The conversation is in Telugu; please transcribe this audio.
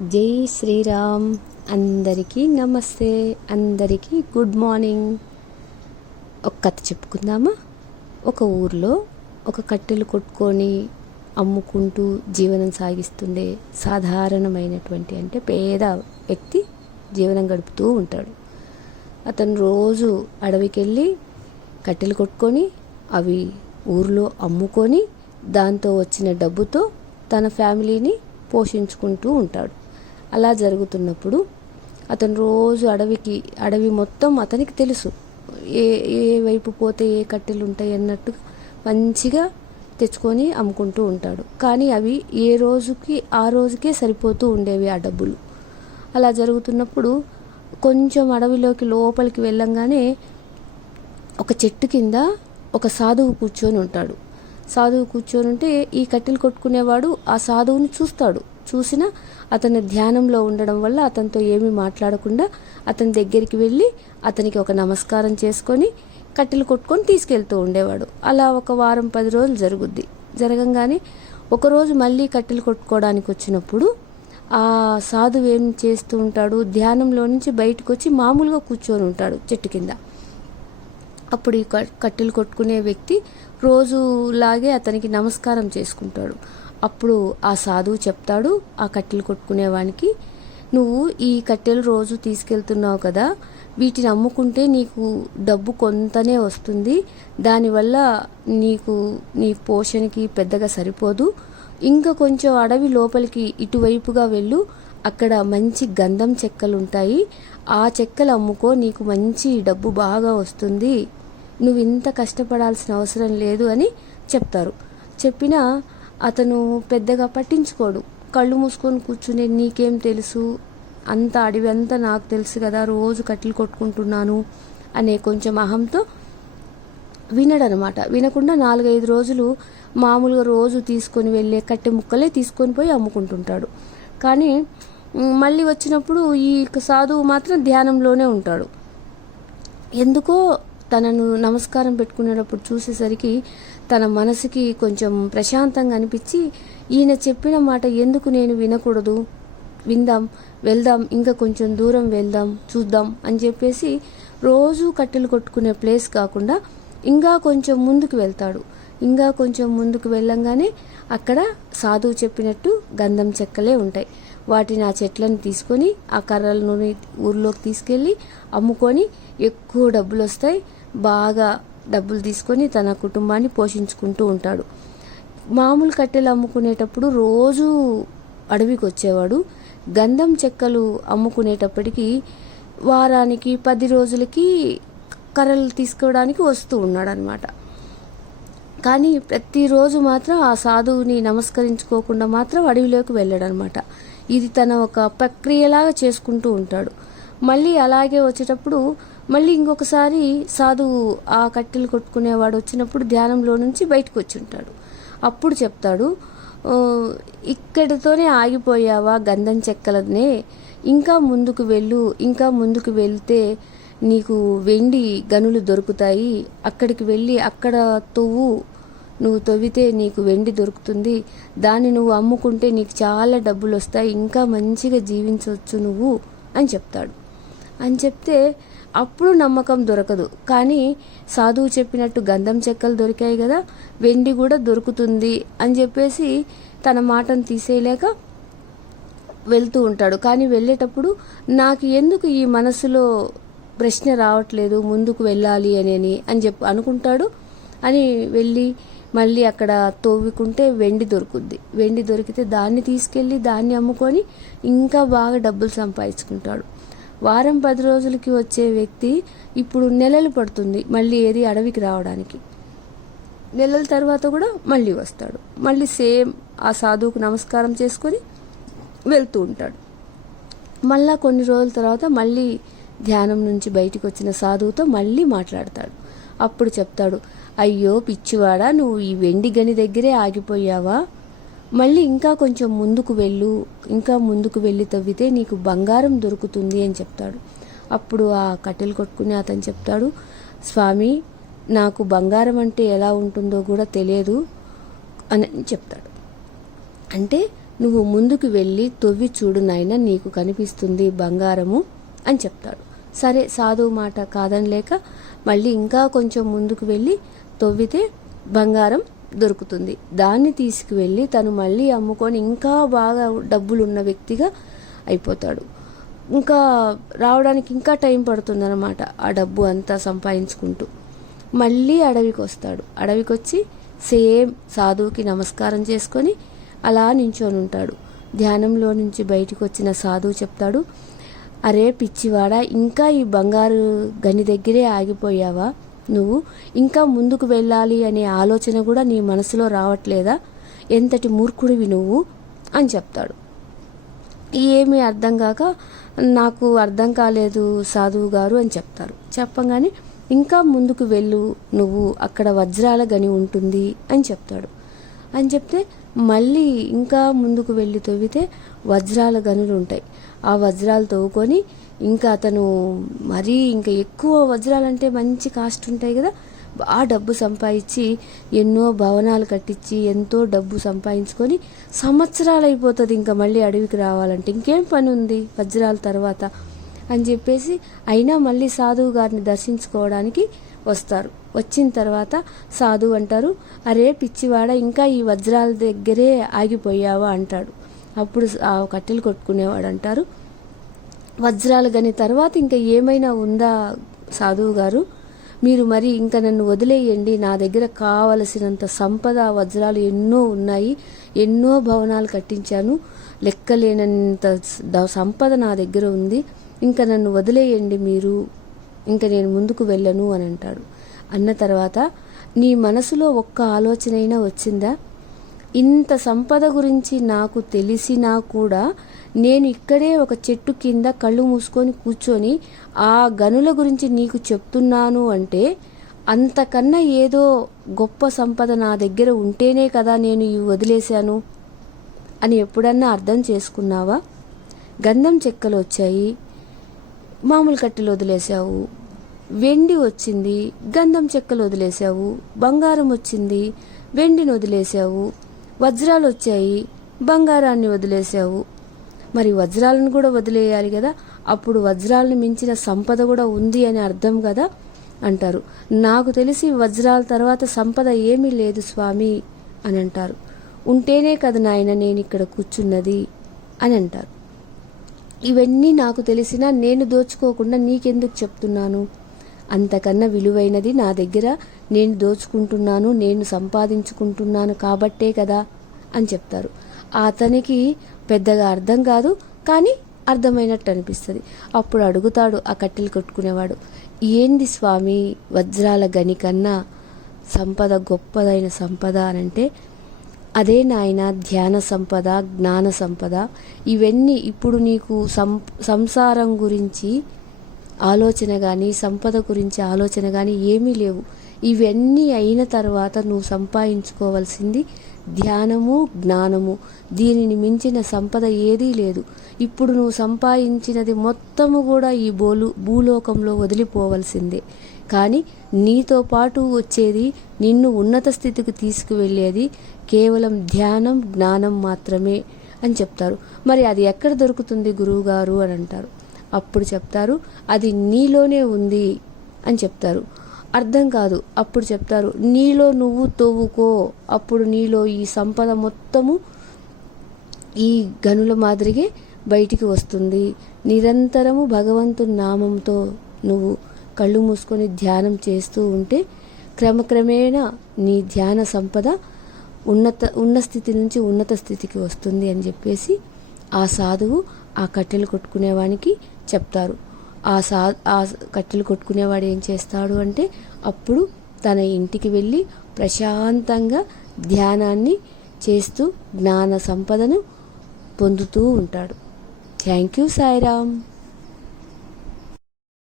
జై శ్రీరామ్. అందరికీ నమస్తే. అందరికీ గుడ్ మార్నింగ్. ఒక కథ చెప్పుకుందామా? ఒక ఊర్లో ఒక కట్టెలు కొట్టుకొని అమ్ముకుంటూ జీవనం సాగిస్తుండే సాధారణమైనటువంటి అంటే పేద వ్యక్తి జీవనం గడుపుతూ ఉంటాడు. అతను రోజు అడవికి వెళ్ళి కట్టెలు కొట్టుకొని అవి ఊర్లో అమ్ముకొని దాంతో వచ్చిన డబ్బుతో తన ఫ్యామిలీని పోషించుకుంటూ ఉంటాడు. అలా జరుగుతున్నప్పుడు అతను రోజు అడవికి అడవి మొత్తం అతనికి తెలుసు. ఏ ఏ వైపు పోతే ఏ కట్టెలు ఉంటాయి అన్నట్టుగా మంచిగా తెచ్చుకొని అమ్ముకుంటూ ఉంటాడు. కానీ అవి ఏ రోజుకి ఆ రోజుకే సరిపోతూ ఉండేవి ఆ డబ్బులు. అలా జరుగుతున్నప్పుడు కొంచెం అడవిలోకి లోపలికి వెళ్ళంగానే ఒక చెట్టు కింద ఒక సాధువు కూర్చొని ఉంటాడు. సాధువు కూర్చొని ఉంటే ఈ కట్టెలు కొట్టుకునేవాడు ఆ సాధువుని చూస్తాడు. చూసిన అతను ధ్యానంలో ఉండడం వల్ల అతనితో ఏమీ మాట్లాడకుండా అతని దగ్గరికి వెళ్ళి అతనికి ఒక నమస్కారం చేసుకొని కట్టెలు కొట్టుకొని తీసుకెళ్తూ ఉండేవాడు. అలా ఒక వారం పది రోజులు జరుగుద్ది. జరగంగానే ఒకరోజు మళ్ళీ కట్టెలు కొట్టుకోవడానికి వచ్చినప్పుడు ఆ సాధువు ఏం చేస్తూ ఉంటాడు? ధ్యానంలో నుంచి బయటకు వచ్చి మామూలుగా కూర్చొని ఉంటాడు చెట్టు కింద. అప్పుడు ఈ క- కట్టెలు కొట్టుకునే వ్యక్తి రోజులాగే అతనికి నమస్కారం చేసుకుంటాడు. అప్పుడు ఆ సాధువు చెప్తాడు ఆ కట్టెలు కొట్టుకునేవానికి నువ్వు ఈ కట్టెలు రోజు తీసుకెళ్తున్నావు కదా వీటిని అమ్ముకుంటే నీకు డబ్బు కొంతనే వస్తుంది దానివల్ల నీకు నీ పోషణకి పెద్దగా సరిపోదు ఇంకా కొంచెం అడవి లోపలికి ఇటువైపుగా వెళ్ళు అక్కడ మంచి గంధం చెక్కలు ఉంటాయి ఆ చెక్కలు అమ్ముకో నీకు మంచి డబ్బు బాగా వస్తుంది నువ్వు ఇంత కష్టపడాల్సిన అవసరం లేదు అని చెప్తారు. చెప్పినా అతను పెద్దగా పట్టించుకోడు. కళ్ళు మూసుకొని కూర్చునే నీకేం తెలుసు? అంత అడవి అంతా నాకు తెలుసు కదా రోజు కట్టెలు కొట్టుకుంటున్నాను అనే కొంచెం అహంతో వినడనమాట. వినకుండా నాలుగైదు రోజులు మామూలుగా రోజు తీసుకొని వెళ్ళే కట్టె ముక్కలే తీసుకొని పోయి అమ్ముకుంటుంటాడు. కానీ మళ్ళీ వచ్చినప్పుడు ఈ సాధువు మాత్రం ధ్యానంలోనే ఉంటాడు. ఎందుకో తనను నమస్కారం పెట్టుకునేటప్పుడు చూసేసరికి తన మనసుకి కొంచెం ప్రశాంతంగా అనిపించి ఈయన చెప్పిన మాట ఎందుకు నేను వినకూడదు? విందాం వెళ్దాం ఇంకా కొంచెం దూరం వెళ్దాం చూద్దాం అని చెప్పేసి రోజు కట్టెలు కొట్టుకునే ప్లేస్ కాకుండా ఇంకా కొంచెం ముందుకు వెళ్తాడు. ఇంకా కొంచెం ముందుకు వెళ్ళంగానే అక్కడ సాధువు చెప్పినట్టు గంధం చెక్కలే ఉంటాయి. వాటిని ఆ చెట్లను తీసుకొని ఆ కర్రలను ఊర్లోకి తీసుకెళ్ళి అమ్ముకొని ఎక్కువ డబ్బులు వస్తాయి బాగా డబ్బులు తీసుకొని తన కుటుంబాన్ని పోషించుకుంటూ ఉంటాడు. మామూలు కట్టెలు అమ్ముకునేటప్పుడు రోజు అడవికి వచ్చేవాడు గంధం చెక్కలు అమ్ముకునేటప్పటికి వారానికి పది రోజులకి కర్రలు తీసుకోవడానికి వస్తూ ఉన్నాడు అనమాట కానీ ప్రతిరోజు మాత్రం ఆ సాధువుని నమస్కరించుకోకుండా మాత్రం అడవిలోకి వెళ్ళాడనమాట ఇది తన ఒక ప్రక్రియలాగా చేసుకుంటూ ఉంటాడు. మళ్ళీ అలాగే వచ్చేటప్పుడు మళ్ళీ ఇంకొకసారి సాధువు ఆ కట్టెలు కొట్టుకునేవాడు వచ్చినప్పుడు ధ్యానంలో నుంచి బయటకు వచ్చి ఉంటాడు. అప్పుడు చెప్తాడు ఇక్కడితోనే ఆగిపోయావా గంధం చెక్కలనే? ఇంకా ముందుకు వెళ్ళు ఇంకా ముందుకు వెళ్తే నీకు వెండి గనులు దొరుకుతాయి. అక్కడికి వెళ్ళి అక్కడ తవ్వు. నువ్వు తవ్వితే నీకు వెండి దొరుకుతుంది. దాన్ని నువ్వు అమ్ముకుంటే నీకు చాలా డబ్బులు వస్తాయి ఇంకా మంచిగా జీవించవచ్చు నువ్వు అని చెప్తాడు. అని చెప్తే అప్పుడు నమ్మకం దొరకదు. కానీ సాధువు చెప్పినట్టు గంధం చెక్కలు దొరికాయి కదా వెండి కూడా దొరుకుతుంది అని చెప్పేసి తన మాటను తీసేయలేక వెళ్తూ ఉంటాడు. కానీ వెళ్ళేటప్పుడు నాకు ఎందుకు ఈ మనసులో ప్రశ్న రావట్లేదు ముందుకు వెళ్ళాలి అనేని అని చెప్పి అనుకుంటాడు అని వెళ్ళి మళ్ళీ అక్కడ తోవికుంటే వెండి దొరుకుద్ది. వెండి దొరికితే దాన్ని తీసుకెళ్ళి దాన్ని అమ్ముకొని ఇంకా బాగా డబ్బులు సంపాదించుకుంటాడు. వారం పది రోజులకి వచ్చే వ్యక్తి ఇప్పుడు నెలలు పడుతుంది మళ్ళీ ఏది అడవికి రావడానికి. నెలల తర్వాత కూడా మళ్ళీ వస్తాడు. మళ్ళీ సేమ్ ఆ సాధువుకు నమస్కారం చేసుకొని వెళ్తూ ఉంటాడు. మళ్ళా కొన్ని రోజుల తర్వాత మళ్ళీ ధ్యానం నుంచి బయటికి వచ్చిన సాధువుతో మళ్ళీ మాట్లాడతాడు. అప్పుడు చెప్తాడు అయ్యో పిచ్చివాడా నువ్వు ఈ వెండి గని దగ్గరే ఆగిపోయావా? మళ్ళీ ఇంకా కొంచెం ముందుకు వెళ్ళు ఇంకా ముందుకు వెళ్ళి తవ్వితే నీకు బంగారం దొరుకుతుంది అని చెప్తాడు. అప్పుడు ఆ కట్టెలు కొట్టుకుని అతను చెప్తాడు స్వామి నాకు బంగారం అంటే ఎలా ఉంటుందో కూడా తెలియదు అని చెప్తాడు. అంటే నువ్వు ముందుకు వెళ్ళి తొవ్వి చూడు నాయన నీకు కనిపిస్తుంది బంగారము అని చెప్తాడు. సరే సాధువు మాట కాదనలేక మళ్ళీ ఇంకా కొంచెం ముందుకు వెళ్ళి తొవ్వితే బంగారం దొరుకుతుంది. దాన్ని తీసుకువెళ్ళి తను మళ్ళీ అమ్ముకొని ఇంకా బాగా డబ్బులు ఉన్న వ్యక్తిగా అయిపోతాడు. ఇంకా రావడానికి ఇంకా టైం పడుతుందన్నమాట ఆ డబ్బు అంతా సంపాదించుకుంటూ. మళ్ళీ అడవికి వస్తాడు అడవికి వచ్చి సేమ్ సాధువుకి నమస్కారం చేసుకొని అలా నించొని ఉంటాడు. ధ్యానంలో నుంచి బయటకు వచ్చిన సాధువు చెప్తాడు అరే పిచ్చివాడా ఇంకా ఈ బంగారు గని దగ్గరే ఆగిపోయావా? నువ్వు ఇంకా ముందుకు వెళ్ళాలి అనే ఆలోచన కూడా నీ మనసులో రావట్లేదా? ఎంతటి మూర్ఖుడివి నువ్వు? అని చెప్తాడు. ఏమీ అర్థం కాక నాకు అర్థం కాలేదు సాధువు గారు అని చెప్తారు. చెప్పగానే ఇంకా ముందుకు వెళ్ళు నువ్వు అక్కడ వజ్రాల గని ఉంటుంది అని చెప్తాడు. అని చెప్తే మళ్ళీ ఇంకా ముందుకు వెళ్ళి తవ్వితే వజ్రాల గనులు ఉంటాయి. ఆ వజ్రాలు తవ్వుకొని ఇంకా అతను మరీ ఇంకా ఎక్కువ వజ్రాలంటే మంచి కాస్ట్ ఉంటాయి కదా. బాగా డబ్బు సంపాదించి ఎన్నో భవనాలు కట్టించి ఎంతో డబ్బు సంపాదించుకొని సంవత్సరాలు అయిపోతుంది ఇంకా మళ్ళీ అడవికి రావాలంటే. ఇంకేం పని ఉంది వజ్రాల తర్వాత? అని చెప్పేసి అయినా మళ్ళీ సాధువు గారిని దర్శించుకోవడానికి వస్తారు. వచ్చిన తర్వాత సాధువు అంటారు అరే పిచ్చివాడ ఇంకా ఈ వజ్రాల దగ్గరే ఆగిపోయావా? అంటాడు. అప్పుడు ఆ కట్టెలు కొట్టుకునేవాడు అంటారు. వజ్రాలు గని తర్వాత ఇంకా ఏమైనా ఉందా సాధువు గారు? మీరు మరి ఇంకా నన్ను వదిలేయండి. నా దగ్గర కావలసినంత సంపద వజ్రాలు ఎన్నో ఉన్నాయి. ఎన్నో భవనాలు కట్టించాను. లెక్కలేనంత సంపద నా దగ్గర ఉంది. ఇంకా నన్ను వదిలేయండి మీరు. ఇంకా నేను ముందుకు వెళ్ళను అని అంటాడు. అన్న తర్వాత నీ మనసులో ఒక్క ఆలోచనైనా వచ్చిందా? ఇంత సంపద గురించి నాకు తెలిసినా కూడా నేను ఇక్కడే ఒక చెట్టు కింద కళ్ళు మూసుకొని కూర్చొని ఆ గనుల గురించి నీకు చెప్తున్నాను అంటే అంతకన్నా ఏదో గొప్ప సంపద నా దగ్గర ఉంటేనే కదా నేను ఇవి వదిలేశాను అని ఎప్పుడన్నా అర్థం చేసుకున్నావా? గంధం చెక్కలు వచ్చాయి మామూలు కట్టెలు వదిలేసావు. వెండి వచ్చింది గంధం చెక్కలు వదిలేసావు బంగారం వచ్చింది వెండిని వదిలేసావు. వజ్రాలు వచ్చాయి బంగారాన్ని వదిలేసావు. మరి వజ్రాలను కూడా వదిలేయాలి కదా? అప్పుడు వజ్రాలను మించిన సంపద కూడా ఉంది అని అర్థం కదా? అంటారు. నాకు తెలిసి వజ్రాల తర్వాత సంపద ఏమీ లేదు స్వామి అని అంటారు. ఉంటేనే కదా నాయన నేను ఇక్కడ కూర్చున్నది అని అంటారు. ఇవన్నీ నాకు తెలిసినా నేను దోచుకోకుండా నీకెందుకు చెప్తున్నాను? అంతకన్నా విలువైనది నా దగ్గర నేను దోచుకుంటున్నాను నేను సంపాదించుకుంటున్నాను కాబట్టే కదా అని చెప్తారు. అతనికి పెద్దగా అర్థం కాదు కానీ అర్థమైనట్టు అనిపిస్తుంది. అప్పుడు అడుగుతాడు ఆ కట్టెలు కొట్టుకునేవాడు. ఏంది స్వామి వజ్రాల గని కన్నా సంపద గొప్పదైన సంపద అనంటే అదే నాయన ధ్యాన సంపద జ్ఞాన సంపద ఇవన్నీ ఇప్పుడు నీకు సం సంసారం గురించి ఆలోచన కానీ సంపద గురించి ఆలోచన కానీ ఏమీ లేవు. ఇవన్నీ అయిన తర్వాత నువ్వు సంపాదించుకోవాల్సింది ధ్యానము జ్ఞానము. దీనిని మించిన సంపద ఏదీ లేదు. ఇప్పుడు నువ్వు సంపాదించినది మొత్తము కూడా ఈ బోలు భూలోకంలో వదిలిపోవలసిందే. కానీ నీతో పాటు వచ్చేది నిన్ను ఉన్నత స్థితికి తీసుకువెళ్ళేది కేవలం ధ్యానం జ్ఞానం మాత్రమే అని చెప్తారు. మరి అది ఎక్కడ దొరుకుతుంది గురువుగారు అని అంటారు. అప్పుడు చెప్తారు అది నీలోనే ఉంది అని చెప్తారు. అర్థం కాదు అప్పుడు చెప్తారు నీలో నువ్వు తోవుకో అప్పుడు నీలో ఈ సంపద మొత్తము ఈ గనుల మాదిరిగే బయటికి వస్తుంది. నిరంతరము భగవంతుని నామంతో నువ్వు కళ్ళు మూసుకొని ధ్యానం చేస్తూ ఉంటే క్రమక్రమేణా నీ ధ్యాన సంపద ఉన్నత ఉన్న స్థితి నుంచి ఉన్నత స్థితికి వస్తుంది అని చెప్పేసి ఆ సాధువు ఆ కట్టెలు కొట్టుకునేవానికి చెప్తారు. ఆ సా ఆ కట్టెలు కొట్టుకునేవాడు ఏం చేస్తాడు అంటే అప్పుడు తన ఇంటికి వెళ్ళి ప్రశాంతంగా ధ్యానాన్ని చేస్తూ జ్ఞాన సంపదను పొందుతూ ఉంటాడు. Thank you Sairam.